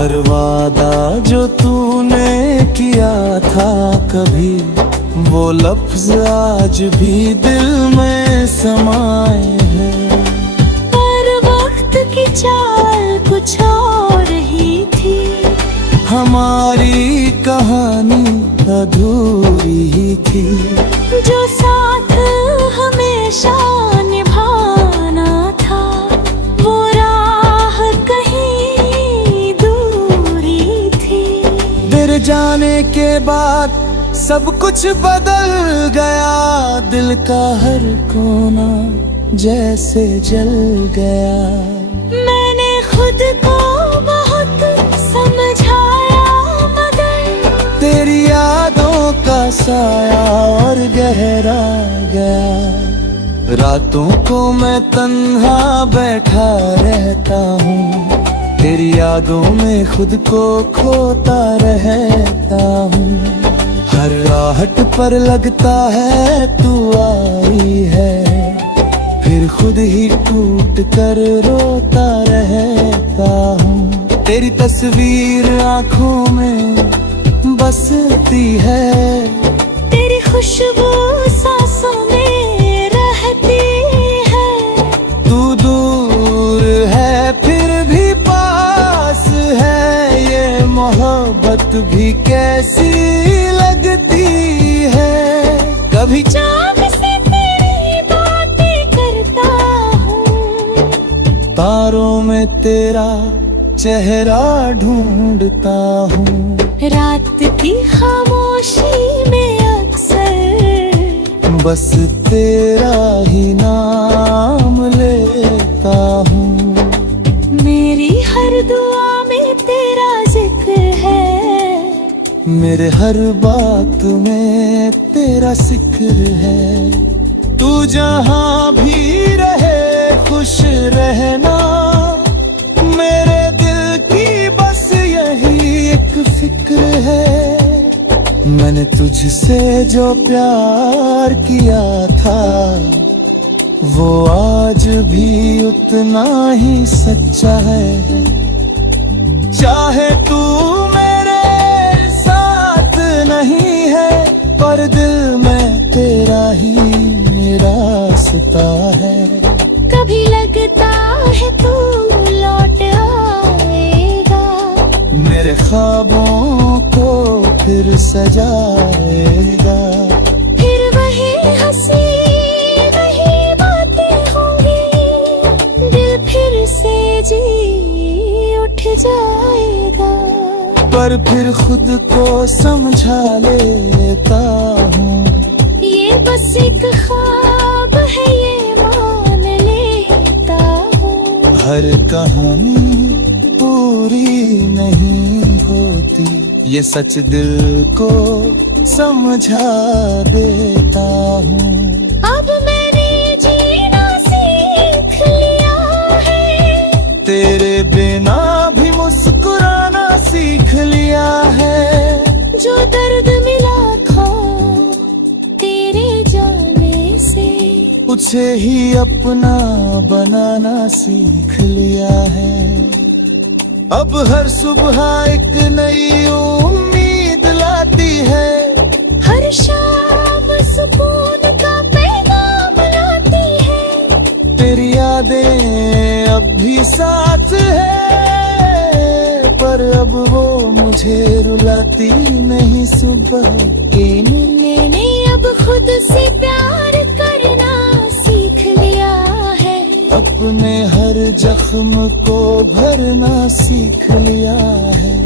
हर वादा जो तूने किया था कभी, वो लफ्ज आज भी दिल में समाए हैं। पर वक्त की चाल कुछ और ही थी, हमारी कहानी अधूरी ही थी। जो साथ हमेशा निभाना था, वो राह कहीं दूरी थी। तेरे जाने के बाद सब कुछ बदल गया, दिल का हर कोना जैसे जल गया। मैंने खुद को बहुत समझाया, मगर तेरी यादों का साया और गहरा गया। रातों को मैं तन्हा बैठा रहता हूँ, तेरी यादों में खुद को खोता रहता हूँ। हर राहत पर लगता है तू आई है, फिर खुद ही टूट कर रोता रहता हूँ। तेरी तस्वीर आँखों में बसती है, तेरी खुशबू सांसों में रहती है। तू दूर है फिर भी पास है, ये मोहब्बत भी कैसी लगती है। कभी चाँद से तेरी बातें करता हूँ, तारों में तेरा चेहरा ढूंढता हूँ। रात की खामोशी में अक्सर बस तेरा ही नाम लेता हूँ। मेरी हर दुआ में तेरा जिक्र है, मेरे हर बात में तेरा जिक्र है। तू जहाँ भी रहे खुश रहना, मेरे दिल की बस यही एक फिक्र है। मैंने तुझसे जो प्यार किया था, वो आज भी उतना ही सच्चा है। चाहे तू मेरे साथ नहीं है, पर दिल में तेरा ही रास्ता है। कभी लगता है तू लौट आएगा, मेरे ख्वाबों को फिर सजाएगा। फिर वही हंसी वही बातें होंगी, दिल फिर से जी उठ जाएगा। पर फिर खुद को समझा लेता हूँ, ये बस एक ख्वाब है ये मान लेता हूँ। हर कहानी पूरी नहीं होती, ये सच दिल को समझा देता हूँ। अब मैंने जीना सीख लिया है, तेरे बिना भी मुस्कुराना सीख लिया है। जो दर्द मिला था तेरे जाने से, उसे ही अपना बनाना सीख लिया है। अब हर सुबह एक नई उम्मीद लाती है, हर शाम सुकून का पैगाम लाती है। तेरी यादें अब भी साथ है, पर अब वो मुझे रुलाती नहीं सुबह के। मैंने अब खुद से प्यार करना सीख लिया है, अपने हर जख्म को भरना सीख लिया है।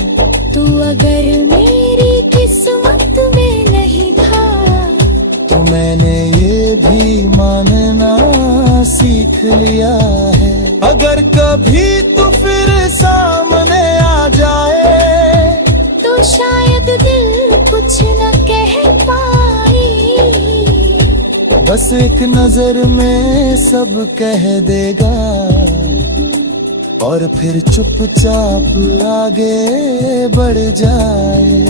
तू अगर मेरी किस्मत में नहीं था, तो मैंने ये भी मानना सीख लिया है। अगर कभी तू फिर सामने आ जाए, तो शायद दिल कुछ न कह पाई। बस एक नजर में सब कह देगा, और फिर चुपचाप आगे बढ़ जाए।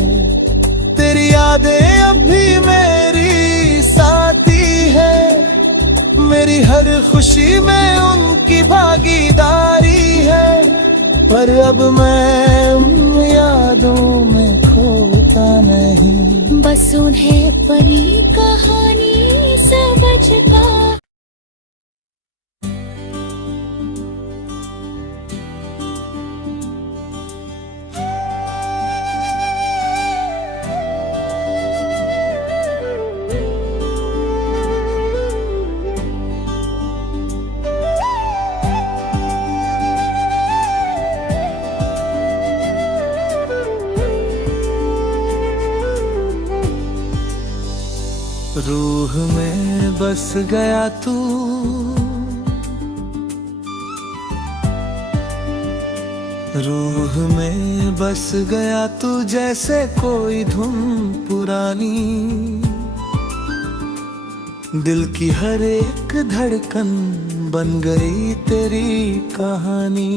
तेरी यादें अब भी मेरी साथी है, मेरी हर खुशी में उनकी भागीदारी है। पर अब मैं उन यादों में खोता नहीं। बस उन्हें बनी कहानी समझता। रूह में बस गया तू, रूह में बस गया तू, जैसे कोई धुन पुरानी। दिल की हर एक धड़कन बन गई तेरी कहानी।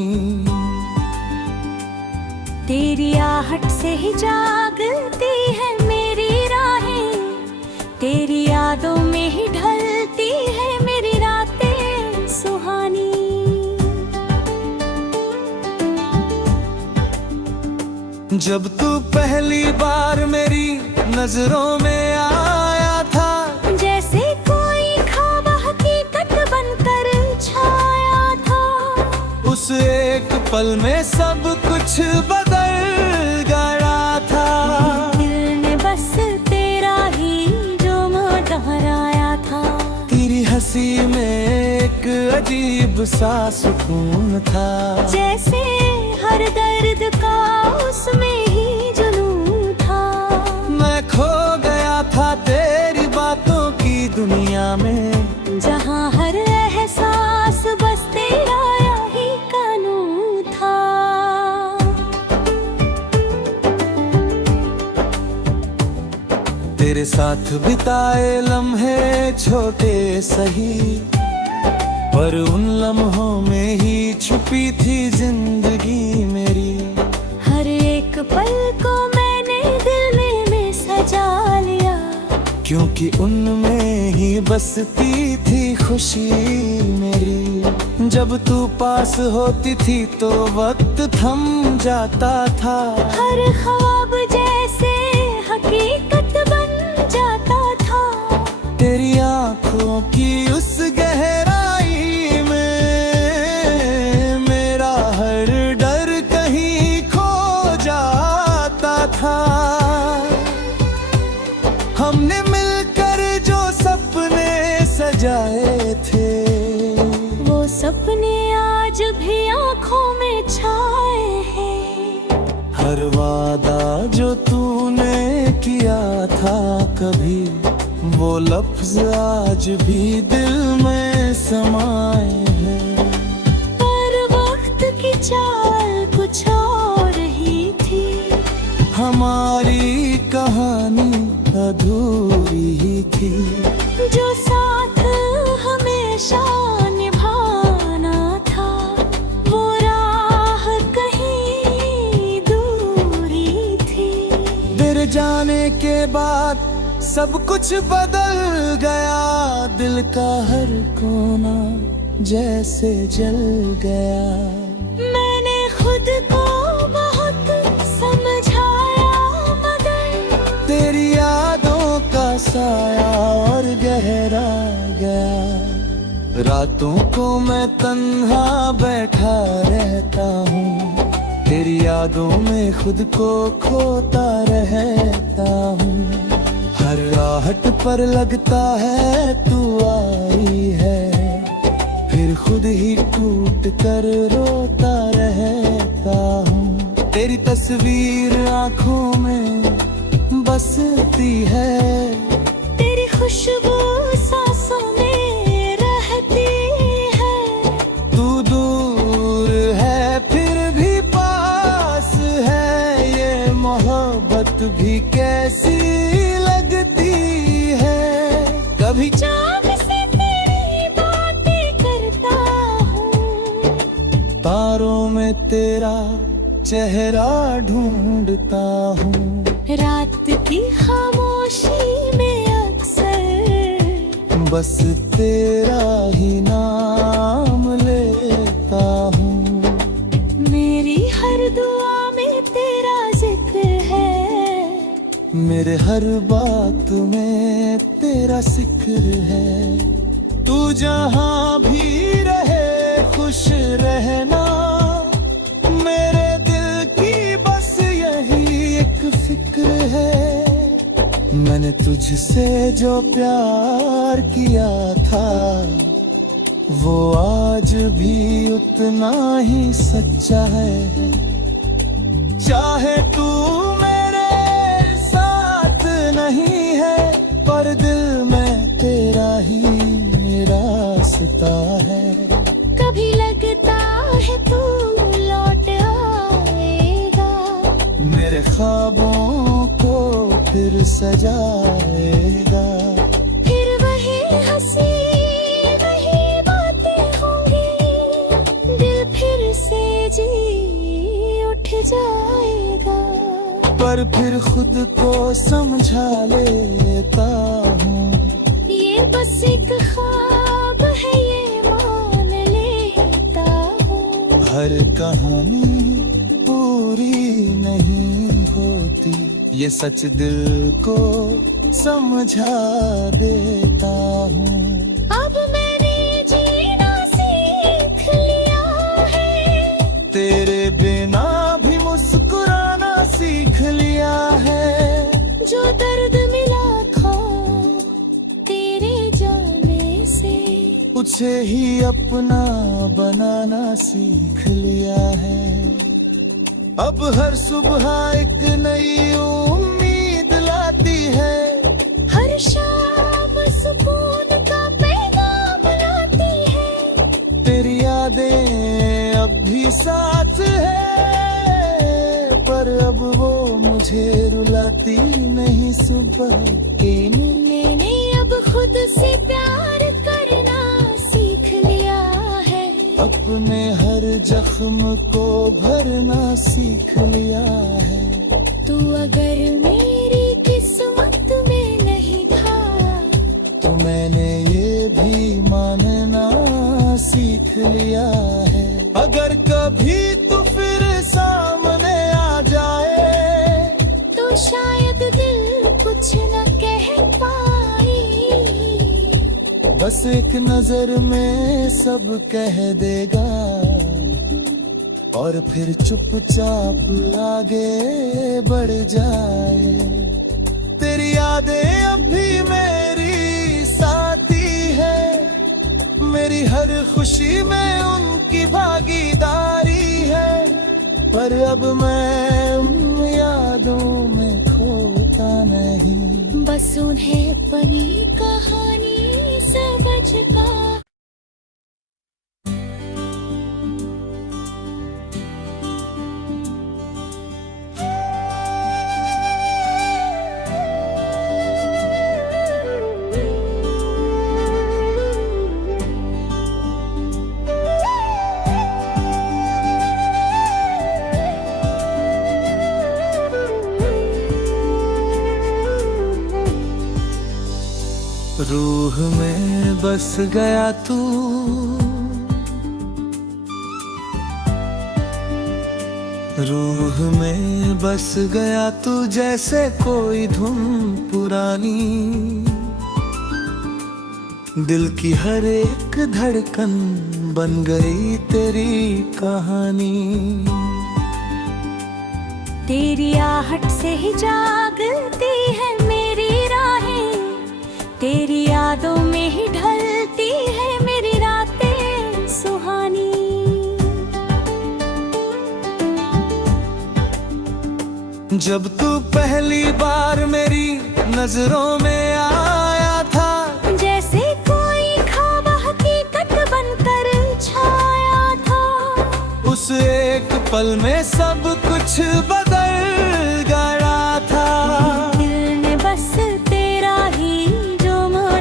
तेरी आहट से ही जागती है मेरी राहें, तेरी यादों में ही ढलती है मेरी रातें सुहानी। जब तू पहली बार मेरी नजरों में आया था, जैसे कोई ख्वाब हकीकत बनकर छाया था। उस एक पल में सब कुछ बदल गया था। दिल ने बस तेरा ही जो दोहराया था। तेरी हंसी में एक अजीब सा सुकून था, जैसे हर दर्द का उसमें ही जुनून था। मैं खो गया था तेरी बातों की दुनिया में, जहाँ हर एहसास बस तेरा ही कानून था। तेरे साथ बिताए लम्हे छोटे सही, पर उन लम्हों में ही छुपी थी जिंदगी मेरी। हर एक पल को मैंने दिल में सजा लिया, क्योंकि उनमें ही बसती थी खुशी मेरी। जब तू पास होती थी तो वक्त थम जाता था। हर ख्वाब जैसे हकीकत बन जाता था। तेरी आंखों की उस गहराई में मेरा हर डर कहीं खो जाता था। हमने मिलकर जो सपने सजाए थे, वो सपने आज भी आँखों में छाए हैं। हर वादा जो तूने किया था कभी, वो लफ्ज आज भी दिल में समाए हैं। पर वक्त की चाल कुछ और ही थी। हमारी कहानी अधूरी ही थी। जो साथ हमेशा निभाना था, वो राह कहीं दूरी थी। तेरे जाने के बाद सब कुछ बदल गया। दिल का हर कोना जैसे जल गया। मैंने खुद को बहुत समझाया, मगर तेरी यादों का साया और गहरा गया। रातों को मैं तन्हा बैठा रहता हूँ, तेरी यादों में खुद को खोता रहता हूँ। हर राहत पर लगता है तू आई है, फिर खुद ही टूट कर रोता रहता हूँ। तेरी तस्वीर आँखों में बसती है, तेरी खुशबू सांसों में रहती है। तू दूर है फिर भी पास है, ये मोहब्बत भी कैसी लगती है। कभी चाँद से तेरी बातें करता हूँ, तारों में तेरा चेहरा ढूंढता हूँ। रात की खामोशी में अक्सर बस तेरा ही नाम लेता हूँ। मेरी मेरे हर बात में तेरा जिक्र है। तू जहाँ भी रहे खुश रहना, मेरे दिल की बस यही एक फिक्र है। मैंने तुझसे जो प्यार किया था वो आज भी उतना ही सच्चा है। चाहे तू मेरे साथ नहीं है, पर दिल में तेरा ही रास्ता है। कभी लगता है तू लौट आएगा, मेरे ख्वाबों को फिर सजाएगा। फिर वही हंसी वही बातें होंगी, दिल फिर से जी उठ जाएगा। पर फिर खुद को समझा लेता हूँ, ये बस एक ख्वाब है ये मान लेता हूँ। हर कहानी पूरी नहीं होती, ये सच दिल को समझा देता हूँ। अब मैंने जीना सीख लिया है, तेरे बिना भी मुस्कुराना सीख लिया है। जो दर्द मिला था तेरे जाने से, उसे ही अपना बनाना सीख लिया है। अब हर सुबह एक नई उम्मीद लाती है, हर शाम सुकून का पैगाम लाती है। तेरी यादें अब भी साथ है, पर अब वो मुझे रुलाती नहीं सुबह के नींद। मैंने अब खुद से प्यार करना सीख लिया है, अपने हर जख्म को भरना सीख लिया है। तू अगर मेरी किस्मत में नहीं था, तो मैंने ये भी मानना सीख लिया है। अगर कभी तू फिर सामने आ जाए, तो शायद दिल कुछ न कह पाई। बस एक नजर में सब कह देगा, और फिर चुपचाप आगे बढ़ जाए। तेरी यादें अब भी मेरी साथी है, मेरी हर खुशी में उनकी भागीदारी है। पर अब मैं उन यादों में खोता नहीं, बस उन्हें बनी कहानी समझ का। रूह में बस गया तू, रूह में बस गया तू, जैसे कोई धुन पुरानी। दिल की हर एक धड़कन बन गई तेरी कहानी। तेरी आहट से ही जागती है मेरी राहें, तेरी यादों में ही ढलती है मेरी रातें सुहानी। जब तू पहली बार मेरी नजरों में आया था, जैसे कोई ख्वाब हकीकत बनकर छाया था। उस एक पल में सब कुछ बदल गया था। दिल ने बस तेरा ही जो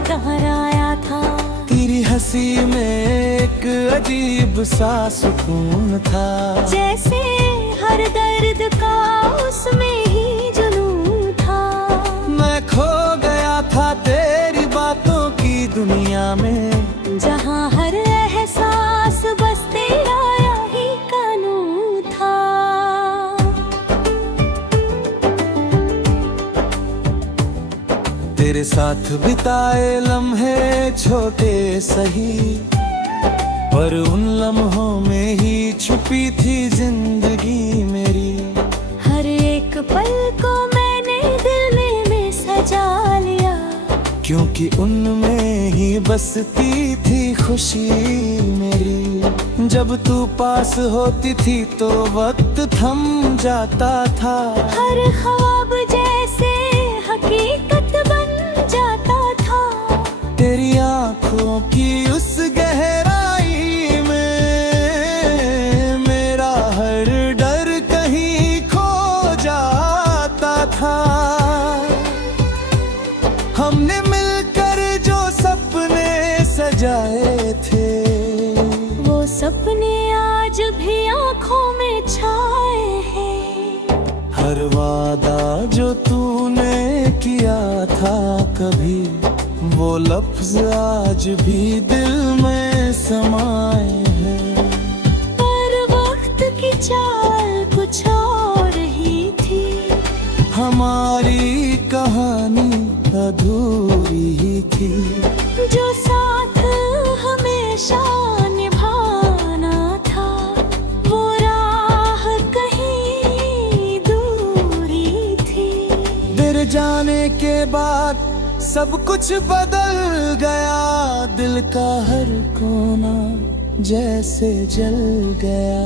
दोहराया था। तेरी हंसी में एक अजीब सा सुकून था, जैसे हर दर्द का उसमें ही जुनून था। मैं खो गया था तेरी बातों की दुनिया में, जहाँ हर एहसास बस तेरा ही कानून था। तेरे साथ बिताए लम्हे छोटे सही, पर उन लम्हों में ही छुपी थी जिंदगी मेरी। हर एक पल को मैंने दिल में सजा लिया, क्योंकि उनमें ही बसती थी खुशी मेरी। जब तू पास होती थी तो वक्त थम जाता था, हर ख्वाब जैसे हकीकत बन जाता था। तेरी आंखों की उस गहराई में मेरा हर डर कहीं खो जाता था। हमने मिलकर जो सपने सजाए थे, वो सपने आज भी आँखों में छाए हैं। हर वादा जो तूने किया था कभी, वो लफ्ज आज भी दिल में समाए हैं। पर वक्त की चाल कुछ और ही थी, हमारी कहानी अधूरी ही थी। जो साथ हमेशा निभाना था, वो राह कहीं दूरी थी। तेरे जाने के बाद सब कुछ बदल गया, दिल का हर कोना जैसे जल गया।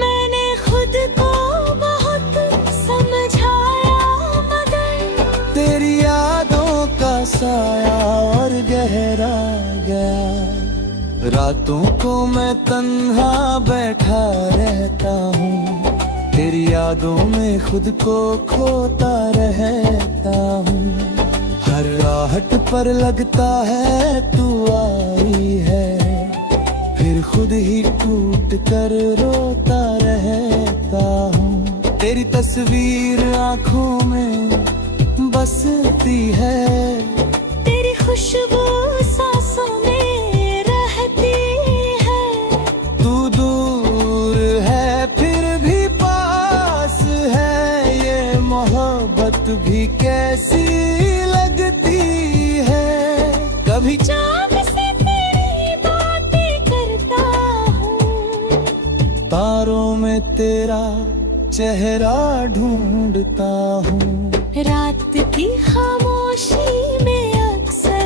मैंने खुद को बहुत समझाया, मगर तेरी यादों का साया और गहरा गया। रातों को मैं तन्हा बैठा रहता हूँ, तेरी यादों में खुद को खोता रहता हूँ। हर राहत पर लगता है तू आई है, फिर खुद ही टूट कर रोता रहता हूँ। तेरी तस्वीर आँखों में बसती है, तेरी खुशबू सांसों में रहती है। तू दूर है फिर भी पास है, ये मोहब्बत भी कैसी लगती है। कभी चाँद से तेरी बातें करता हूँ, तारों में तेरा चेहरा ढूंढता हूँ। रात की खामोशी में अक्सर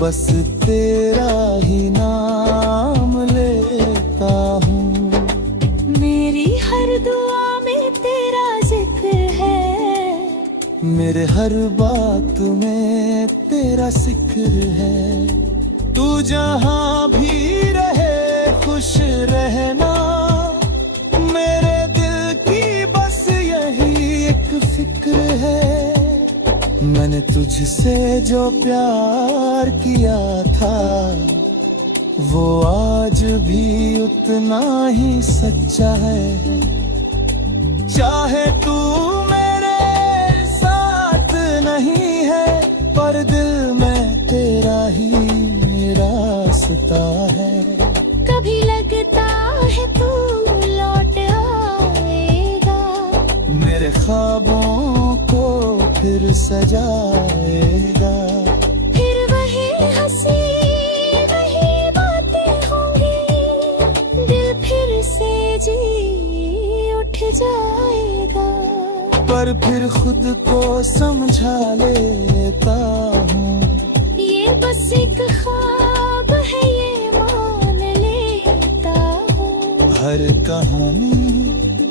बस तेरा ही नाम लेता हूँ। मेरी हर दुआ में तेरा जिक्र है, मेरे हर बात में तेरा जिक्र है। तू जहाँ भी रहे खुश रहना, मेरे दिल की बस यही एक फिक्र है। मैंने तुझसे जो प्यार किया था, वो आज भी उतना ही सच्चा है। चाहे तू मेरे साथ नहीं है, पर दिल में तेरा ही रास्ता है। कभी लगता है तू लौट आएगा, मेरे ख्वाबों को फिर सजाएगा। फिर वही हंसी वही बातें होंगी, दिल फिर से जी उठ जाएगा। पर फिर खुद को समझा लेता हूँ, ये बस एक ख्वाब है ये मान लेता हूँ। हर कहानी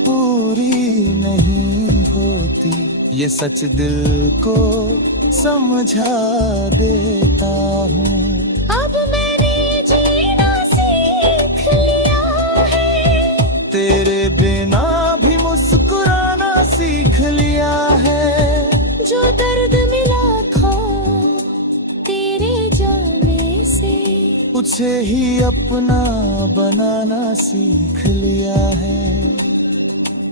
पूरी नहीं होती, ये सच दिल को समझा देता हूँ। अब मैंने जीना सीख लिया है, तेरे बिना भी मुस्कुराना सीख लिया है। जो दर्द मिला था तेरे जाने से, उसे ही अपना बनाना सीख लिया है।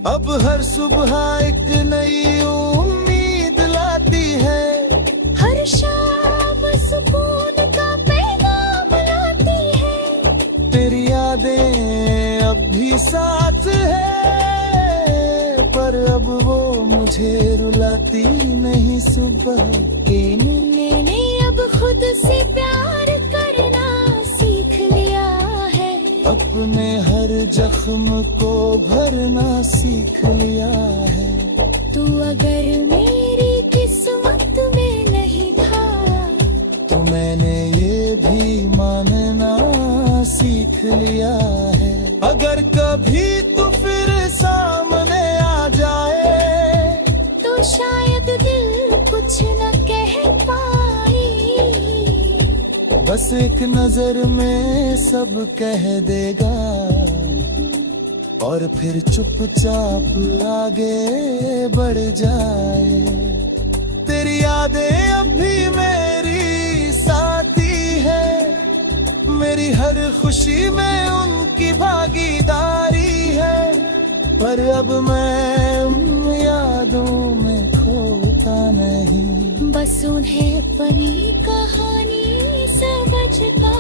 अब हर सुबह एक नई उम्मीद लाती है, हर शाम सुकून का पैगाम लाती है। तेरी यादें अब भी साथ है, पर अब वो मुझे मुझे रुलाती नहीं सुबह के नींद। मैंने अब खुद से प्यार करना सीख लिया है। अपने हर जख्म को भरना सीख लिया है। तू अगर मेरी किस्मत में नहीं था, तो मैंने ये भी मानना सीख लिया है। अगर कभी तू फिर सामने आ जाए, तो शायद दिल कुछ न कह पाई। बस एक नजर में सब कह देगा, और फिर चुपचाप आगे बढ़ जाए। तेरी यादें अब भी मेरी साथी है, मेरी हर खुशी में उनकी भागीदारी है। पर अब मैं उन यादों में खोता नहीं, बस उन्हें अपनी कहानी समझता